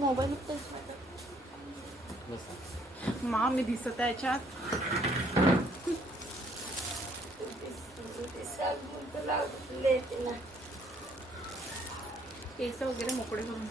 Mobile मा मी दिसत आहे याच्यात. केस वगैरे मोकळे करून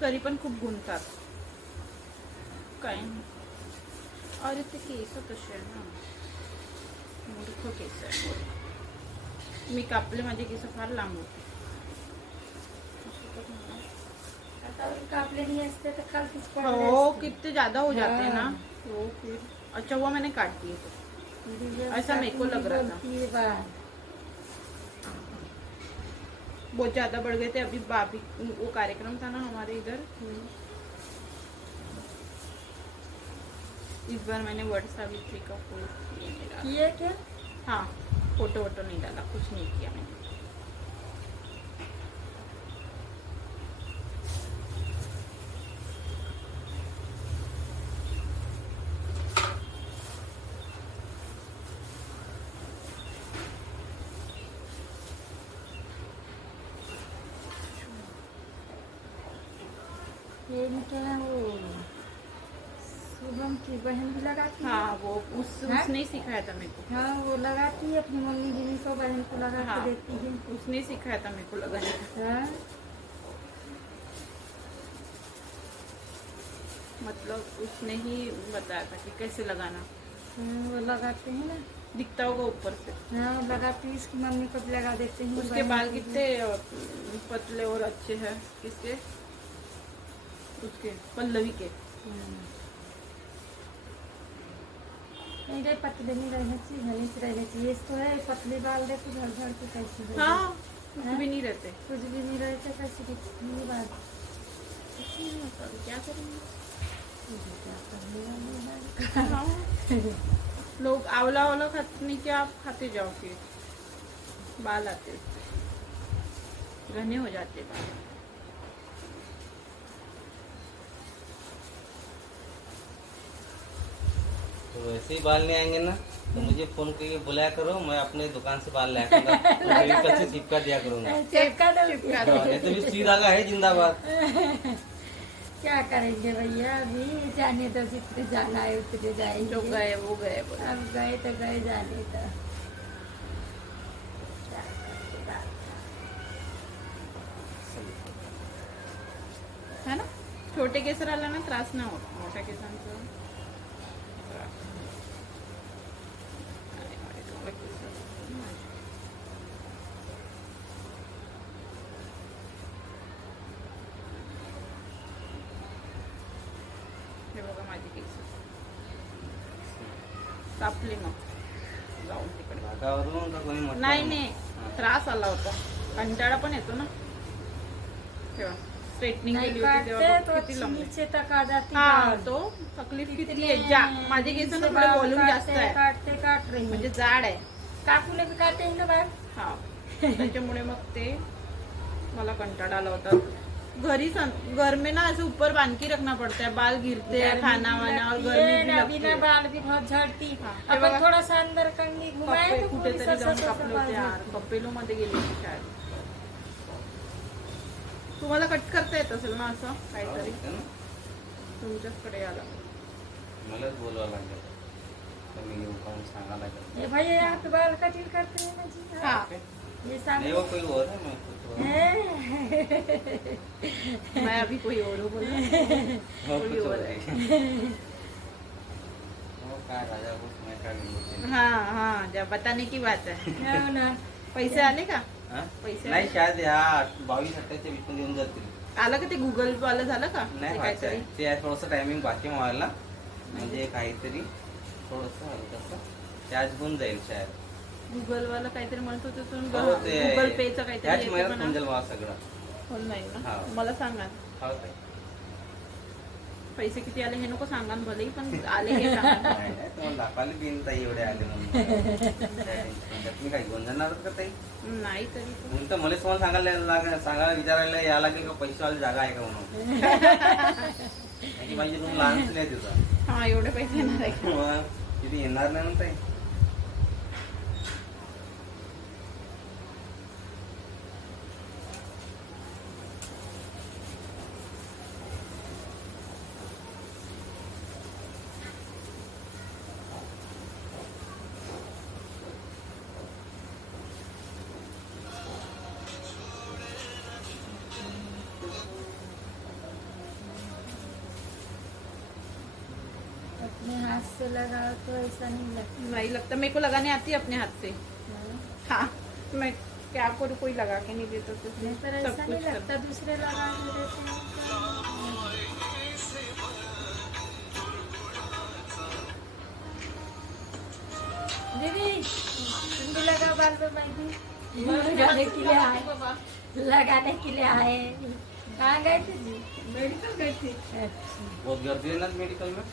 तरी पण खूप गुंतात काय नाही. अरे ते केस तसे आहे ना, मूर्ख केस आहे. मी कापले, माझे केस फार लांब होते. कापले नहीं असते तो कल किसको हो कितने ज्यादा हो जाते हैं ना. तो फिर अच्छा हुआ मैंने काट दिए तो. ऐसा मेरे को लग रहा था बहुत ज्यादा बढ़ गए थे. अभी भाभी वो कार्यक्रम था ना हमारे इधर, इस बार मैंने वट सावित्री का फूल किया क्या? हाँ, फोटो वोटो नहीं डाला, कुछ नहीं किया मैंने. ये क्या है वो शुभम की बहन भी लगाती है. हाँ वो उसने ही सिखाया था मेरे को. हाँ वो लगाती है अपनी मम्मी जी को, बहन को लगा के हाँ, देती है. उसने ही सिखाया था मेरे को लगाने का. हाँ मतलब उसने ही बताया था कि कैसे लगाना. वो लगाते हैं ना. दिखता होगा ऊपर से. हाँ लगाती है, इसकी मम्मी को भी लगा देते हैं. उसके बाल कितने पतले और अच्छे हैं. किसके? उसके पल्लवी के. नहीं रे, पतले नहीं रहने चाहिए, घने से रहने चाहिए. इसको है पतले बाल देखो झड़ झड़ के कैसे हो. हाँ कुछ भी नहीं रहते. कुछ भी नहीं रहते, कैसे दिखती है बाल. कुछ नहीं होता, क्या करेंगे. क्या करने वाले हैं. हाँ. लोग आंवला आंवला खाते नहीं, क्या आप खाते जाओ फिर बाल आते उससे, घने हो जाते बाल. तो वैसे ही बाल नहीं आएंगे ना तो मुझे फोन करके बुलाया करो, मैं अपने दुकान से बाल लाया करूंगा. तो से चिपका दिया करूंगा. चिपका दो. ये तो भी सुई धागा है जिंदाबाद. क्या करेंगे भैया, अभी जाने तो जितने जाना है उतने जाएंगे. जो गए वो गए. अब गए तो गए, जाने तो है ना. छोटे केस राहिला ना त्रास नाही होत, मोठ्या केसांचं त्रास. अरे माझे डोळे केस असतात ना माझे. हे बघा माझे केस कापले मग जाऊन तिकडे. धागावरून का कोणी म्हटलं नाही नाही, त्रास आला होता, कंटाळा पण येतो ना तेव्हा. स्ट्रेटनिंग नहीं केली होती तेव्हा काटते बघ तो किती लंबे. नीचे तक आ जाती हा बाल. तो तकलीफ किती आहे. जा माझे केस ना थोडे वॉल्यूम जास्त आहे, काटते काट रही म्हणजे जाड आहे. काकूने भी काटे हैं ना बाल. हा त्याच्यामुळे मग ते मला कंटाळा आला होता. घरी घर में ना ऐसे ऊपर बांध के रखना पड़ता है, बाल गिरते हैं, खाना वाना और गर्मी भी लगती बिना है. बाल भी बहुत झड़ती. हाँ, अपन थोड़ा सा अंदर कंगी घुमाए कप्पे तो कुठेतरी थोड़ी जाऊन सा कापले होते यार. कपेलो मध्ये गेले होते शाळेत. तुम्हाला कट करता येत असेल ना असं काहीतरी, तुमच्याचकडे यायला. मलाच बोलवा लागेल, तर मी येऊ पाहून सांगा लागेल. ये भैया आप बाल कटिंग करते हैं ना जी. हा ये नहीं वो कोई और है, मैं खुद और हूँ. मैं अभी कोई और हूँ बोला. वो कोई कुछ और और है. है. वो काय राजा को मैं काय बोलते. हाँ हाँ, जब बताने की बात है. हो ना. पैसे आले का? हाँ? पैसे नाही शायद या 22-28 20 मध्ये येऊन जातील. आलं का ते गुगल वाला झालं का? नाही ते व्हायचं काहीतरी आहे. ते आहे थोडंसं टायमिंग बाकी आहे व्हायला, म्हणजे काहीतरी थोडंसं हलकंसं ते आज होऊन जाईल शायद. गुगल वाला काहीतरी म्हणत होते तुम्ही, हो, ते गुगल पेचं काहीतरी त्याच येतं महिन्यात म्हणा. होऊन जाईल मला सगळं. हो नाही ना, हा. मला सांगा. हो काय. पैसे किती आले हे नको सांगा ना भले पण आले हे सांगा. नाही, नाही, तुम्हाला दाखवायला बिन ताई एवढे आले म्हणून काय tension नाही. मी काय घेऊन जाणारच का ताई नाही तरी पण. म्हणून तर मला तुम्हाला सांगायला विचारायला या लागेल का पैशावाली जागा आहे का म्हणून म्हणजे माझी रूम लहान आहे तिथं हा एवढे पैसे येणार आहे का? मग तिथे येणार नाही म्हणताय. अपने हाथ से लगाओ तो ऐसा नहीं लगता। नहीं लगता मेरे को लगाने आती है अपने हाथ से. हाँ मैं क्या करूँ कोई लगा के नहीं देता तो नहीं पर सब ऐसा नहीं कुछ कर- लगता, दूसरे लगा के देते हैं। दीदी तुम भी लगाओ बाल पे, मैं भी लगाने के लिए आए, लगाने के लिए आए। कहाँ गए थे जी? मेडिकल गई थी. अच्छा बहुत गर्दी आहे ना मेडिकल में.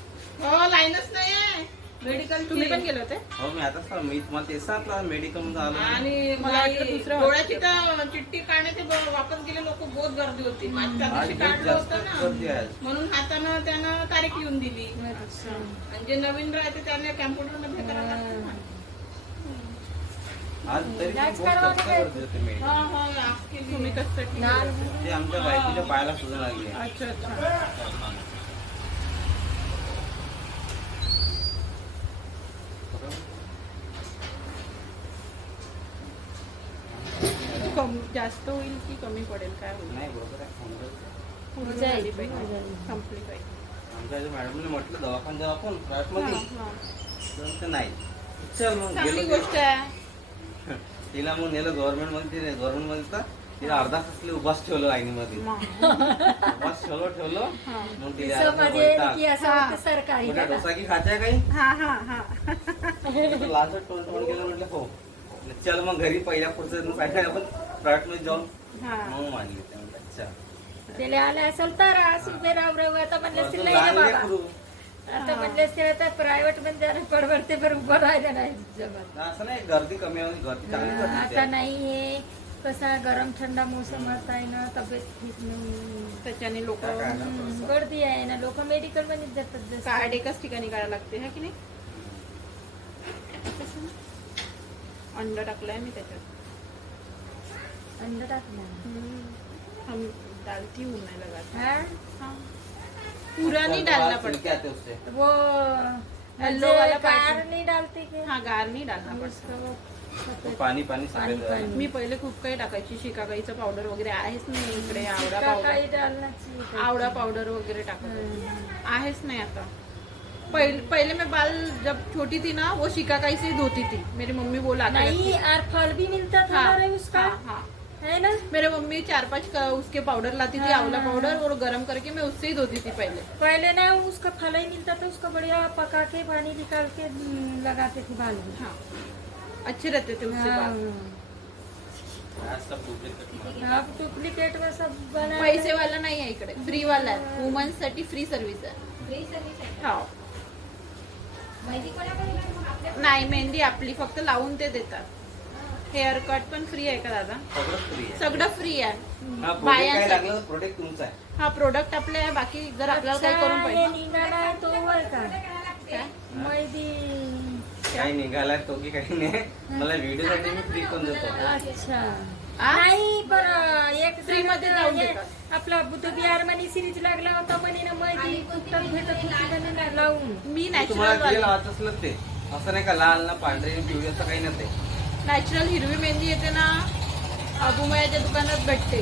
हो लाईनच नाही आहे मेडिकल. तुम्ही पण गेले होते हो मी आता मी तुम्हाला तेच सांगितलं मेडिकल मध्ये आलो आणि मला वाटलं दुसरं डोळ्याची तर चिठ्ठी काढण्याचे वापस गेले लोक बहुत गर्दी होती. माझ्या त्या आज दिवशी खूप काढलं जास्त होतं ना गर्दी आहे. म्हणून हातानं त्यानं तारीख लिहून दिली. अच्छा. आणि जे नवीन राहते त्याने कॅम्प्युटर मध्ये करावं लागतं ना. आज तरी जांच बहुत करवाने जास्त गए गर्दी होते मेडिकल. हा हा आज केली. तुम्ही कशासाठी लाल गेले होते? ते आमच्या बायकोच्या पायाला सुजन लागली आहे. अच्छा अच्छा. जास्त होईल की कमी पडेल काय होईल? नाही बरोबर आहे समजलं. पूर्ण जाईल, झाली पाहिजे. हो जाईल. संपली पाहिजे. आमच्या इथे मॅडमने म्हटलं दवाखान जाऊ आपण फ्लॅट हा, मध्ये हा. तर ते नाही. चल मग चांगली गेलो गोष्ट आहे. तिला मग नेलं गव्हर्नमेंट मध्ये तर तिला अर्धा तासले उभाच ठेवलं लाईनीमध्ये. मग. उभाच ठेवलं हा. मग तिला असं आला म्हणजे वैताग. की असं हा. वाटतं सरकारी मोठ्या का? डोसा की खायच्या काही हा हा हा. लास्ट टोन केलं म्हटलं हो चल मग घरी पहिल्या पुढचं सांगायला आपण फ्लॅट मध्ये जाऊन हा. मग मानली ते म्हटलं अच्छा त्याला आले असेल तर असं उभे राहू आता म्हणले असतील नाही लहान ना बाबा. लेकरू. आता म्हणले असतील आता प्रायव्हेट मध्ये जरा परवडते पण उभं राहिलं नाही जगात. असं नाही गर्दी कमी आहे गर्दी चांगली गर्दी आता आहे. नाही हे कसा गरम थंडा मोसम आता आहे ना, तब्येत ठीक नाही. त्याच्याने लोक काय ना. गर्दी आहे ना, लोक मेडिकल मध्ये जातात जास्त. कार्ड एकाच ठिकाणी काढायला लागते है की नाही? अंड टाकलंय मी त्याच्यात. अंड टाकला हम डालती हूँ मैं लगा. हा? हाँ. पूरा नहीं डालना छिलके पड़ता. आते उससे. वो येलो वाला कार पार्टी. नहीं डालते के हाँ गार नहीं डालना पड़ता. उसका वो तो सफेद पाणी पाणी पाणी सफेद पाणी. मी पहिले खूप काही टाकायची. शिकाकाईचं पावडर वगैरे आहेच नाही इकडे. आवडा का पावडर काही डालना चाहिए. आवडा पावडर वगैरे टाकत हम्म. आहेच नहीं आता. पहले मैं बाल जब छोटी थी ना वो शिकाकाई से ही धोती थी. मेरी मम्मी वो लाती नहीं और फल भी मिलता था हाँ, रे उसका, हाँ, हाँ. है ना? मेरे मम्मी 4-5 उसके पाउडर लाती थी. हाँ, आंवला हाँ. पाउडर और गरम करके मैं उससे ही धोती थी पहले. पहले ना उसका फल ही मिलता था, उसका बढ़िया पका के पानी निकाल के लगाते थे बाल में. हाँ अच्छे रहते थे उससे बाल. हाँ. आज सब डुप्लिकेट माल. अब डुप्लीकेट में सब बना पैसे वाला नाही आहे इकडे. फ्री वाला आहे. वुमन्स साठी फ्री सर्व्हिस आहे. हो. नाही मेहंदी आपली फक्त लावून ते देतात. हेअर कट पण फ्री आहे का दादा? सगळं फ्री आहे. सगळं फ्री आहे. हा प्रोडक्ट काय बायांसाठी. लागलं तर प्रोडक्ट तुमचा आहे. हा प्रोडक्ट आपले आहे. बाकी जर आपल्याला काही करून अच्छा, ये पाहिजे निघाला तो होय का काय? मैदी. काही निघालाय तो की काही नाही मला व्हिडिओ साठी मी फ्री पण देतो. अच्छा आ? नाही पण एक फ्री मध्ये जाऊन देतात. आपला बुद्ध बिहार मध्ये सिरीज लागला होता पण ना मैदी कुठं भेटत होती म्हणे ना लावून. मी तुम्हाला नॅचरल जे वाली. लावायचं असलं ते असं नाही का लाल ना पांढरी पिवळी असं काही नसते. नॅचरल हिरवी मेहंदी येते ना अबुमयाच्या दुकानात भेटते.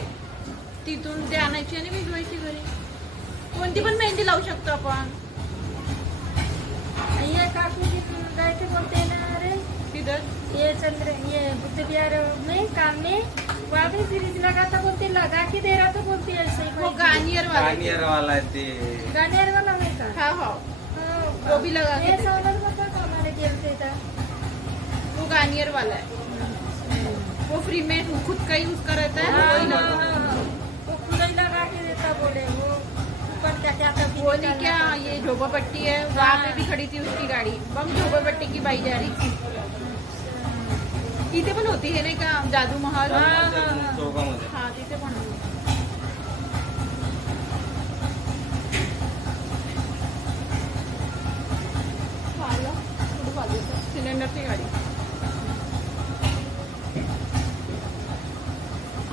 तिथून ते आणायची आणि भिजवायची घरी. कोणती पण मेहंदी लावू शकतो आपण. ये काकू जी गए थे बोलते ना रे तिथं ये ये बुद्ध बिहार में काम में वहाँ भी सीरीज लगा था, बोलते लगा के दे रहा था, बोलते ऐसे ही वो गार्नियर वाला है. गार्नियर वाला आहे ते. गार्नियर वाला है का? हाँ हाँ हाँ, वो भी लगा के ये दे- सोलर बता था हमारे खेलते था. वो गार्नियर वाला है. वो फ्री में खुद का यूज का रहता है. हाँ, वही हाँ, लगा. हाँ, वो खुद ही लगा के देता बोले वो ऊपर क्या क्या था वो बोली क्या ये झोपड़पट्टी है, वहाँ पे भी खड़ी थी उसकी गाड़ी, बम झोपड़पट्टी की बाई जा रही थी. इथे पण होती हे नाही का जादू महल. चौकामध्ये. हा तिथे पण होती. सिलेंडरची गाडी.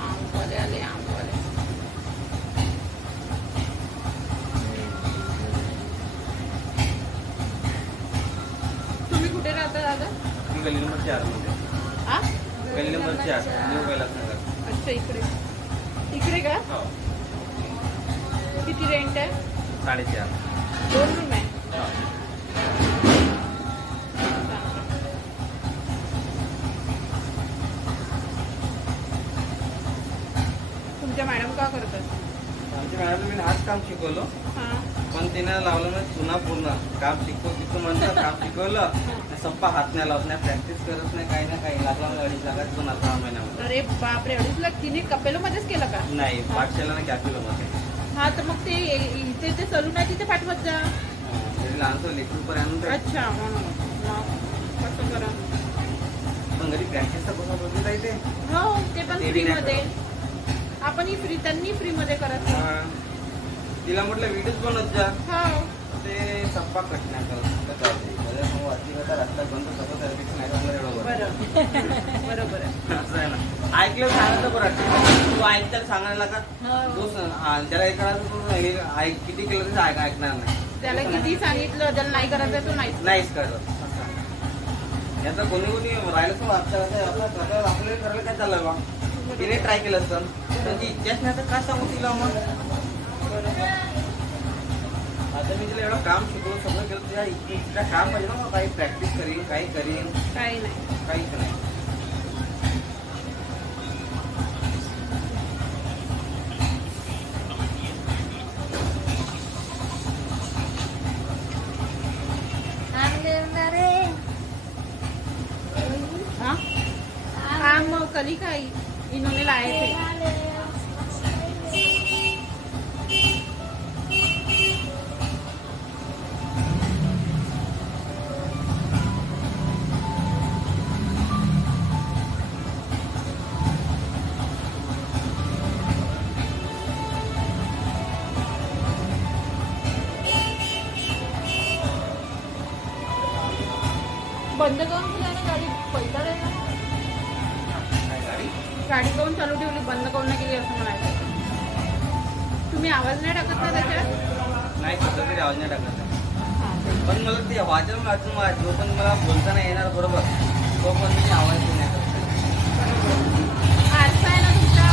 आंबवाले आले आंबवाले. तुम्ही कुठे राहता दादा? मी गल्ली नंबर 4 मध्ये. आ गल्ली नंबर 4 न्यू कैलासनगर. अच्छा इकडे इकडे का? हो. किती रेंट आहे? 4.5. 2 रूम आहे. तुमच्या मॅडम का करतात? आमच्या मॅडम मी हाच काम शिकवलो, हा पण तिने लावलं ना चुना पूर्ण. काम शिकतो म्हणतात, काम शिकवलं सप्पा हात नाही लावत नाही, प्रॅक्टिस करत नाही, काही ना काही लागला मला 2.5 लाखात चुना 6 महिन्यामध्ये. अरे बापरे 2.5 लाख तिने कपेलो मध्येच केलं का? नाही पाठशाला ना कॅपिलो मध्ये. हा तर मग ते इथे ते सलून आहे तिथे पाठवत जा. तरी लहानचं लेकरू पर्यंत. अच्छा म्हणून मग कसं करा. पण घरी प्रॅक्टिसचा कसा बघित आहे ते. हो ते पण ते फ्री बी नाही मध्ये. आपणही फ्री, त्यांनी फ्री मध्ये करत. हा. तिला म्हटलं व्हिडिओज बनवत जा, हो ते सप्पा कट नाही करत. रस्ता बंद सगळं सर्विस नाही झालं एवढं बरं. बरं बरोबर आहे. असं आहे ना. ऐकलं सांगायचं बरं. तू ऐकताना सांगायला का तू ज्याला हे करायचं तू हे किती केलं तरी ऐकणार नाही. त्याला किती सांगितलं, ज्याला नाही करायचं तो नाहीच करत. याचं कोणी कोणी राहिलं तर आपल्याला करायला काय चाललं बा. तिने ट्राय केलं असतं, त्यांची इच्छाच नाही तर काय सांगू तिला मग. आता मी तिला एवढं काम शिकवलं, सगळं केलं, तिला इतका काम पाहिजे ना. काही प्रॅक्टिस करीन, काही करीन, काही नाही. काहीच नाही. हाँ आम कल ही खाई, इन्होंने लाए थे. बंद करून तुला गाडी पैसा द्यायला. काय गाडी गाडी करून चालू ठेवली, बंद करून नाही केली असं म्हणायचं. तुम्ही आवाज नाही टाकत ना त्याच्यात? नाही, सध्या तरी आवाज नाही टाकत आहे. हां पण मला ते वाजून वाजून जो पण मला बोलता नाही येणार बरोबर, तो पण मी आवाज नाही करत. आरसा आहे ना तुमच्या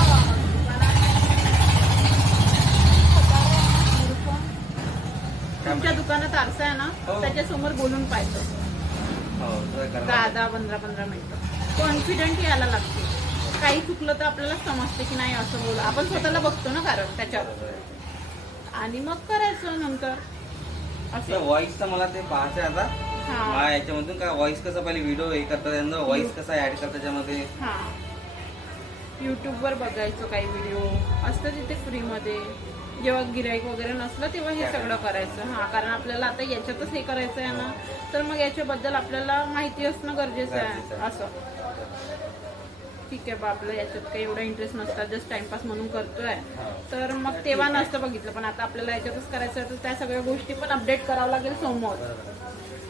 तुमच्या दुकानात आरसा आहे ना, हो. त्याच्यासमोर बोलून पाहिजे. हो, तसं करावं. 10-15 मिनिटं कॉन्फिडंट यायला लागते. काही चुकलं तर आपल्याला समजते की नाही असं बोल. आपण स्वतःला बघतो ना कारण त्याच्यावर, बरोबर आहे. आणि मग करायचं नंतर असं असं. व्हॉइसचं मला ते पाहायचं आहे आता. हां मला याच्यामधून काय व्हॉइस कसं पहिले व्हिडिओ हे करतात, त्यांना व्हॉइस कसा ऍड करतात त्याच्यामध्ये. हां यूट्यूबवर बघायचं काही व्हिडिओ असतं तिथे फ्रीमध्ये. जेव्हा गिराईक वगैरे नसलं तेव्हा हे सगळं करायचं. हां कारण आपल्याला आता याच्यातच हे करायचं आहे ना, तर मग याच्याबद्दल आपल्याला माहिती असणं गरजेचं आहे. असं ठीक आहे बा, आपलं याच्यात काही एवढा इंटरेस्ट नसतात, जस्ट टाइमपास म्हणून करतोय, तर मग तेव्हा नसतं बघितलं. पण आता आपल्याला याच्यातच करायचं आहे, तर त्या सगळ्या गोष्टी पण अपडेट करावं लागेल समोर.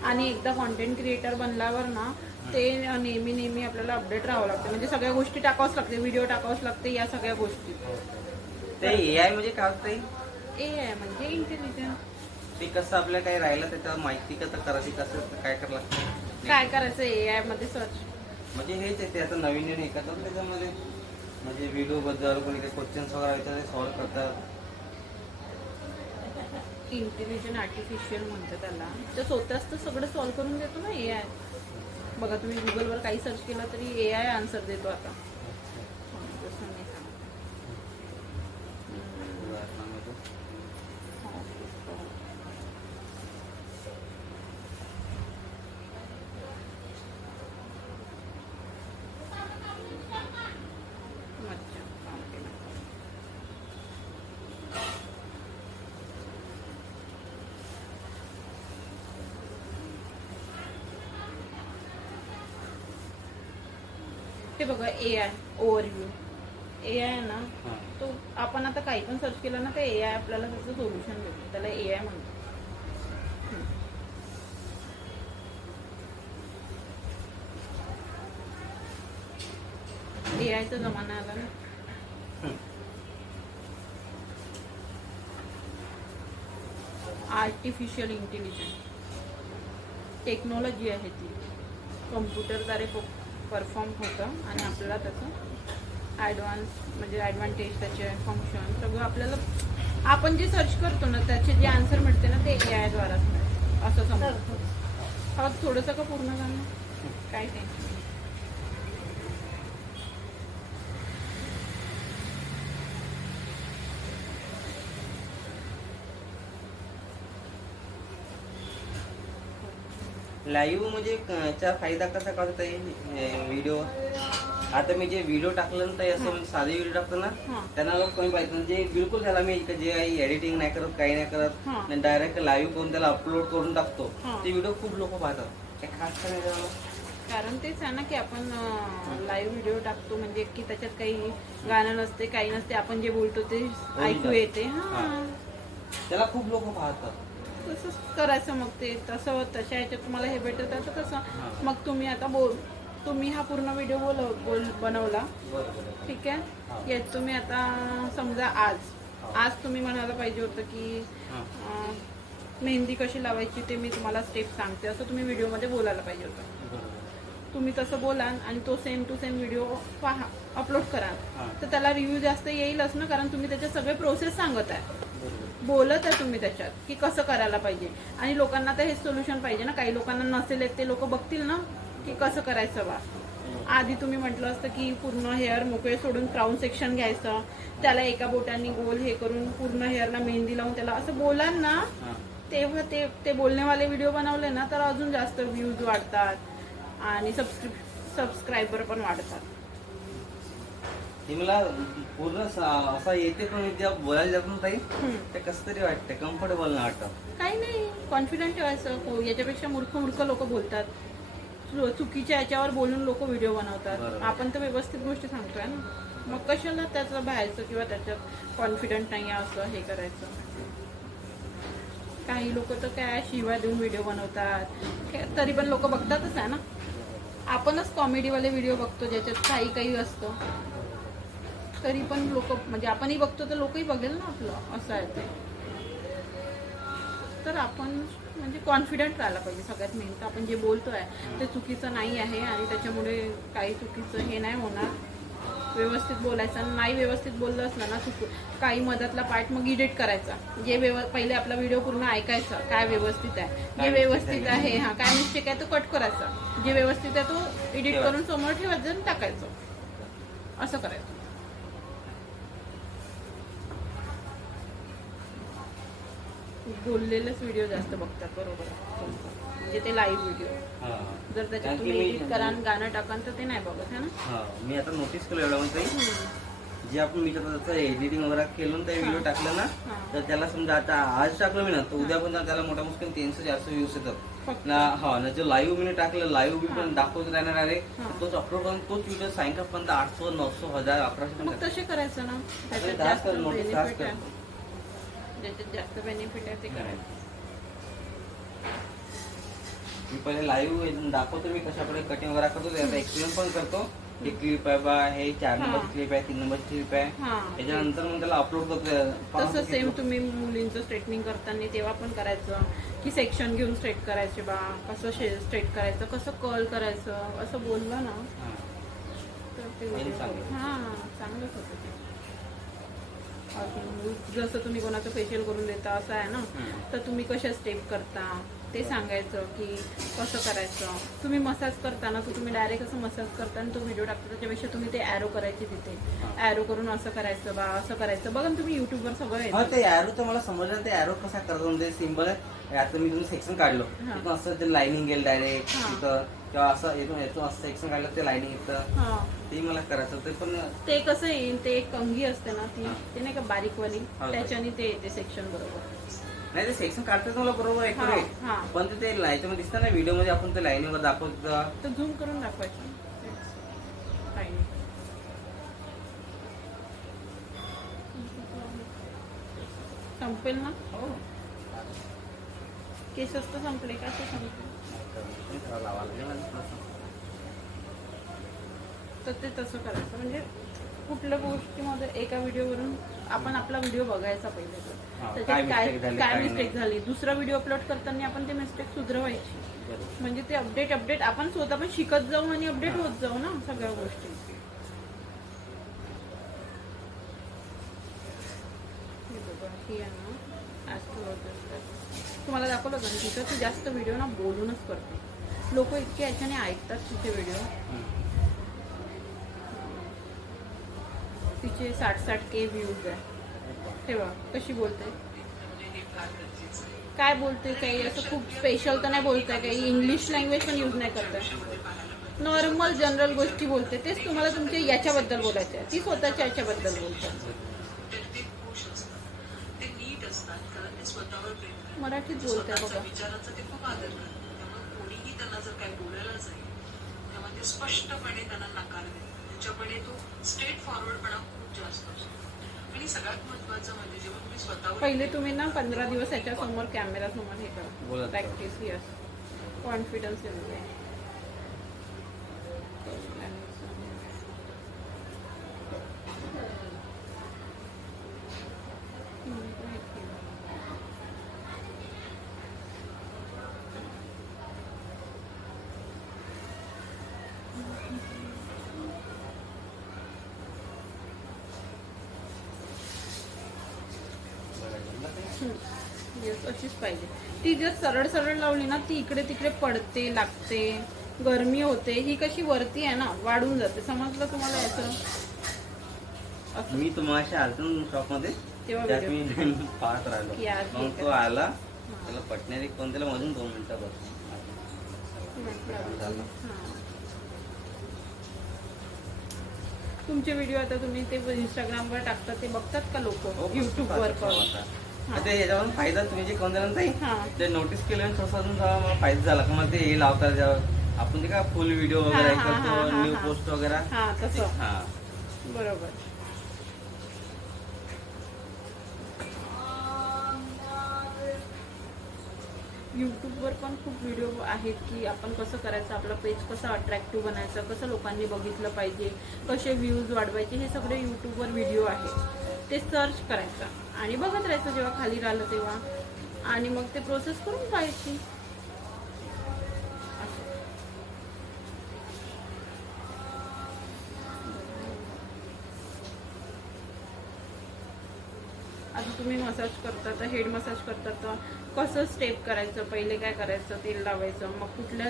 आणि एकदा कॉन्टेंट क्रिएटर बनल्यावर ना ते नेहमी आपल्याला अपडेट राहावं लागतं. म्हणजे सगळ्या गोष्टी टाकावंच लागते, व्हिडिओ टाकावंच लागते, या सगळ्या गोष्टी. ते AI म्हणजे काय होतं? AI म्हणजे इंटेलिजन्स. ते कसं आपल्याला काही राहिलं त्याच्यावर माहिती कसं करायची, कसं काय करायला लागतं, काय करायचं AI मध्ये सर्च. म्हणजे हेच आहे ते. आता नवीन हे करतात त्याच्यामध्ये, म्हणजे व्हिडिओ बद्दल कोणी काही क्वेश्चन्स वगैरे विचारले सॉल्व्ह करतात. इंटेलिजंट आर्टिफिशियल म्हणतात त्याला. तर स्वतःच तर सगळं सॉल्व्ह करून देतो ना AI. बघा तुम्ही गुगलवर काही सर्च केलं तरी AI आन्सर देतो आता. तसं नाही सांगत. ते बघा AI ओव्हरव्ह्यू AI ना हा. तो आपण आता काही पण सर्च केलं ना ते AI आपल्याला त्याचं सोल्युशन देतो, त्याला AI म्हणतो. AIचा जमाना आला ना. आर्टिफिशियल इंटेलिजन्स टेक्नॉलॉजी आहे ती, कम्प्युटरद्वारे परफॉर्म होतं आणि आपल्याला त्याचं ॲडव्हान्स म्हणजे ॲडव्हान्टेज त्याचे फंक्शन सगळं आपल्याला आपण जे सर्च करतो ना त्याचे जे आन्सर मिळते ना ते AI द्वाराच मिळते असं समजतो. हा थोडंसं का पूर्ण झालं काय टेन्शन नाही. लाईव्ह म्हणजे याचा फायदा कसा करता येईल व्हिडिओ. आता मी जे व्हिडिओ टाकलं ना ते असं म्हणजे साधे व्हिडिओ टाकतो ना हां त्यांना लोक कमी पाहिजे म्हणजे बिलकुल त्याला मी जे काही एडिटिंग नाही करत काही नाही करत हां डायरेक्ट लाईव्ह करून त्याला अपलोड करून टाकतो हां. ते व्हिडिओ खूप लोक पाहतात. काय खास काय नाही त्याला. कारण तेच आहे ना की आपण लाईव्ह व्हिडिओ टाकतो म्हणजे की त्याच्यात काही गाणं नसते काही नसते, आपण जे बोलतो ते ऐकू येते. हां त्याला खूप लोक पाहतात. तसंच करायचं मग ते तसं तशा ह्याच्यात तुम्हाला हे भेटत आहे तर तसं हां. मग तुम्ही आता तुम्ही हा पूर्ण व्हिडिओ बनवला बरोबर. ठीक हां. आहे. यात तुम्ही आता समजा आज तुम्ही म्हणायला पाहिजे होतं की मेहंदी कशी लावायची ते मी तुम्हाला स्टेप सांगते असं तुम्ही व्हिडिओमध्ये बोलायला पाहिजे होतं. तुम्ही तसं बोलाल आणि तो सेम टू सेम व्हिडिओ पहा अपलोड कराल हां. तर त्याला रिव्ह्यू जास्त येईलच ना, कारण तुम्ही त्याच्यात सगळे प्रोसेस सांगत आहे, बोलत आहे तुम्ही त्याच्यात की कसं करायला पाहिजे. आणि लोकांना तर हे सोल्युशन पाहिजे ना, काही लोकांना नसेल येत ते लोक बघतील ना की कसं करायचं बा. आधी तुम्ही म्हटलं असतं की पूर्ण हेअर मोकळे सोडून क्राऊन सेक्शन घ्यायचं, त्याला एका बोटांनी गोल हे करून पूर्ण हेअरला मेहंदी लावून त्याला असं बोलाल ना तेव्हा ते बोलणेवाले व्हिडिओ बनवले ना तर अजून जास्त व्ह्यूज वाढतात आणि सबस्क्रायबर पण वाढतात. हे मला पूर्ण असं येते पण जेव्हा बोलायला जातो ना ताई ते कसं तरी वाटतं, कम्फर्टेबल नाही वाटतं. काही नाही, कॉन्फिडंट ठेवायचं. याच्यापेक्षा मूर्ख लोक बोलतात, चुकीच्या याच्यावर बोलून लोक व्हिडिओ बनवतात. बरोबर. आपण तर व्यवस्थित गोष्टी सांगतोय ना, मग कशाला त्याचं बाहेरचं किंवा त्याच्यात कॉन्फिडंट नाही आहे असं हे करायचं. काही लोक तर काय शिवाय देऊन व्हिडिओ बनवतात, तरी पण लोक बघतातच आहे ना. आपणच कॉमेडीवाले व्हिडिओ बघतो ज्याच्यात काही असतं, तरी पण लोक म्हणजे आपणही बघतो तर लोकही बघेल ना आपलं, असं आहे ते. तर आपण म्हणजे कॉन्फिडंट राहायला पाहिजे. सगळ्यात मेन तर आपण जे बोलतोय ते चुकीचं नाही आहे आणि त्याच्यामुळे काही चुकीचं हे नाही होणार. व्यवस्थित बोलायचं, नाही व्यवस्थित बोललं असलं ना काही मधातला पार्ट मग एडिट करायचा. जे पहिले आपला व्हिडिओ पूर्ण ऐकायचा, काय व्यवस्थित आहे, जे व्यवस्थित आहे काय मिस्टेक आहे तो कट करायचा, जे व्यवस्थित आहे तो एडिट करून समोर ठेवायचं आणि टाकायचं, असं करायचं. बोललेलेच व्हिडिओ जास्त बघतात बरोबर, म्हणजे ते लाईव्ह व्हिडिओ. जर त्याच्यात तुम्ही एडिट करा आणि गाणं टाकाल तर ते नाही बघत आहे ना. मी आता नोटीस केलं एवढं म्हणजे जे आपण मी त्याचं एडिटिंग वगैरे केलं त्या व्हिडिओ टाकलं ना तर त्याला समजा आता आज टाकलं मी ना तर उद्या पण त्याला मोठा मुश्किल 300-400 व्ह्यूज येतात ना. ना जो लाईव्ह मी टाकलं लाईव्ह मी पण दाखवत राहणार आहे तोच अपलोड करून तोच व्हिडिओ सायंकाळपर्यंत 800, 900, 1000, 1100 मग तसे करायचं ना, त्याच्यात जास्त बेनिफिट आहे, ज्याच्यात जास्त बेनिफिट आहे ते करायचं. मी पहिले लाईव्ह दाखवतो मी कशाकडे कटिंग वगैरे करतो, त्याचा एक्सप्लेन पण करतो. हे क्लिप आहे बा, हे 4 नंबर क्लिप आहे, 3 नंबर क्लिप आहे, त्याच्यानंतर मग त्याला अपलोड करतो. तसं सेम तुम्ही मुलींचं स्ट्रेटनिंग करताना तेव्हा पण करायचं की सेक्शन घेऊन स्ट्रेट करायचे बा, कसं स्ट्रेट करायचं, कसं कर्ल करायचं असं बोललं ना तर ते चांगलंच होतं ते. जसं तुम्ही कोणाचं फेशियल करून देता असं आहे ना, तर तुम्ही कशा स्टेप करता ते सांगायचं की कसं करायचं. तुम्ही मसाज करताना तर तुम्ही डायरेक्ट असं मसाज करता आणि तो व्हिडिओ टाकता, त्याच्यापेक्षा तुम्ही ते ॲरो करायचे तिथे, ॲरो करून असं करायचं बा, असं करायचं. बघा ना तुम्ही युट्यूबवर सगळं येतं. ते ॲरो तर मला समजलं, ते ॲरो कसा करतो म्हणजे सिम्पल आहे. आता मी तुम्ही सेक्शन काढलं तिथून असं ते लाईनिंग गेलं डायरेक्ट तिथं किंवा असं येतो असं सेक्शन काढलं ते लाईनिंग येतं, ते मला करायचं. ते पण ते कसं येईल, ते एक कंघी असते ना ती, ते नाही का बारीकवाली, त्याच्याने ते येते सेक्शन बरोबर. नाही ते सेक्शन काढतात मला बरोबर आहे, पण ते याच्यामध्ये दिसतं ना व्हिडिओ मध्ये आपण ते लाईनिंग दाखवतो तर झूम करून दाखवायचं. संपेल ना हो केस तर संपले का ते संपले लावा लागेल ना थोडंसं. तर ते तसं करायचं म्हणजे कुठल्या गोष्टीमध्ये एका व्हिडिओवरून आपण आपला व्हिडिओ बघायचा पहिले हा, तर काय त्याच्यात mistake झाली, काय काय मिस्टेक नाही. झाली दुसरा व्हिडिओ अपलोड करताना आपण ते मिस्टेक सुधरवायची बरोबर. म्हणजे ते अपडेट आपण स्वतः पण शिकत जाऊ आणि अपडेट होत जाऊ ना सगळ्या गोष्टी हे बघा, ही आहे ना ॲस्ट्रोलॉजिस्ट तुम्हाला दाखवलं का तिथं ती जास्त व्हिडिओ ना बोलूनच करते लोक इतके याच्याने ऐकतात तिचे व्हिडिओ तिचे 60-60K व्ह्यूज आहे तेव्हा कशी बोलते काय बोलते काही असं खूप स्पेशल तर नाही बोलताय काही इंग्लिश लँग्वेज पण यूज नाही करताय नॉर्मल जनरल गोष्टी बोलते तेच तुम्हाला तुमच्या याच्याबद्दल बोलायचं आहे ती स्वतःच्या याच्याबद्दल बोलते मराठीत बोलते बघा विचारांचा ते खूप आदर करतात त्यामुळे कोणीही त्यांना जर काही बोलायला जाईल तेव्हा ते स्पष्टपणे त्यांना नकार देतात त्याच्याकडे तो स्ट्रेट फॉरवर्डपणा खूप जास्त असतो आणि सगळ्यात महत्वाचं म्हणजे जेव्हा तुम्ही स्वतःवर पहिले तुम्ही ना 15 दिवस याच्या समोर कॅमेरा समोर हे करा बोलत प्रॅक्टिस यस कॉन्फिडन्स येऊन जाईल येस अशीच पाहिजे ती जर सरळ सरळ लावली ना ती इकडे तिकडे पडते लागते गरमी होते ही कशी वरती आहे ना वाढून जाते समजलं तुम्हाला याचं असं मी तुम्हाला आलतो शॉपमध्ये तेव्हा त्यात video. मी पाहत की राहिलो आज मग हे तो आला त्याला पटणारी कोण त्याला मधून 2 मिनिटं बसून झालं. हां. तुमचे व्हिडिओ आता तुम्ही ते इंस्टाग्रामवर टाकता ते बघतात का लोक हो, युट्यूबवर पण आता ते याच्यावरून फायदा तुम्ही जे कोण नाही हां ते नोटीस केलं थोडंसं मला फायदा झाला का मला ते हे लावतात जेव्हा आपण ते का फुल व्हिडिओ वगैरे हा, हा, हा, करतो हा, न्यू हा. पोस्ट वगैरे हां तसं हा बरोबर यूट्यूबवर पण खूप व्हिडिओ आहेत की आपण कसं करायचं आपलं पेज कसं अट्रॅक्टिव्ह बनायचं कसं लोकांनी बघितलं पाहिजे कसे व्ह्यूज वाढवायचे हे सगळे यूट्यूबवर व्हिडिओ आहेत ते सर्च करायचं आणि बघत राहायचं जेव्हा खाली राहिलं तेव्हा आणि मग ते प्रोसेस करून पाहायची आता तुम्ही मसाज करता तर हेड मसाज करता तर कसं स्टेप करायचं पहिले काय करायचं तेल लावायचं मग कुठल्या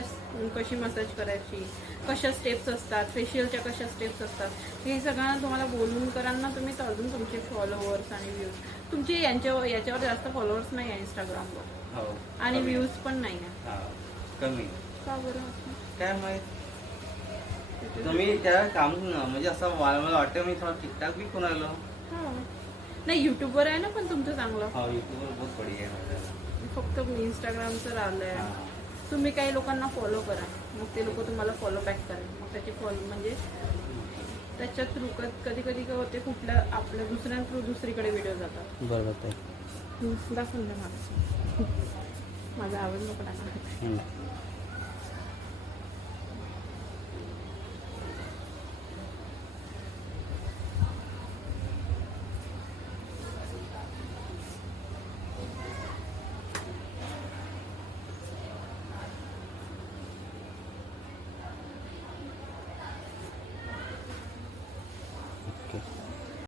कशी मसाज करायची कशा स्टेप्स असतात फेशियलच्या कशा स्टेप्स असतात हे सगळं तुम्हाला बोलून कराल ना तुम्ही तर अजून तुमचे फॉलोअर्स आणि व्ह्यूज तुमचे याच्यावर जास्त फॉलोअर्स नाही आहे इंस्टाग्रामवर हो आणि कमी. व्ह्यूज पण नाही आहे हा कमी का बरं काय माहित तुम्ही त्या काम म्हणजे असं मला वाटतं मी थोडा ठीकठाक बी कोण आलो हो नाही यूट्यूबवर आहे ना पण तुमचं चांगलं हा युट्यूबवर बहुत बढिया आहे फक्त इंस्टाग्रामचं राहिलं आहे हा. तुम्ही काही लोकांना फॉलो करा मग ते लोक तुम्हाला फॉलो बॅक करेल मग त्याचे फॉलो म्हणजे त्याच्या थ्रू कधी कधी काय होते कुठल्या आपल्या दुसऱ्या थ्रू दुसरीकडे व्हिडिओ जातात बरोबर आहे दाखवून द्या मला माझा आवाज नको टाका ओके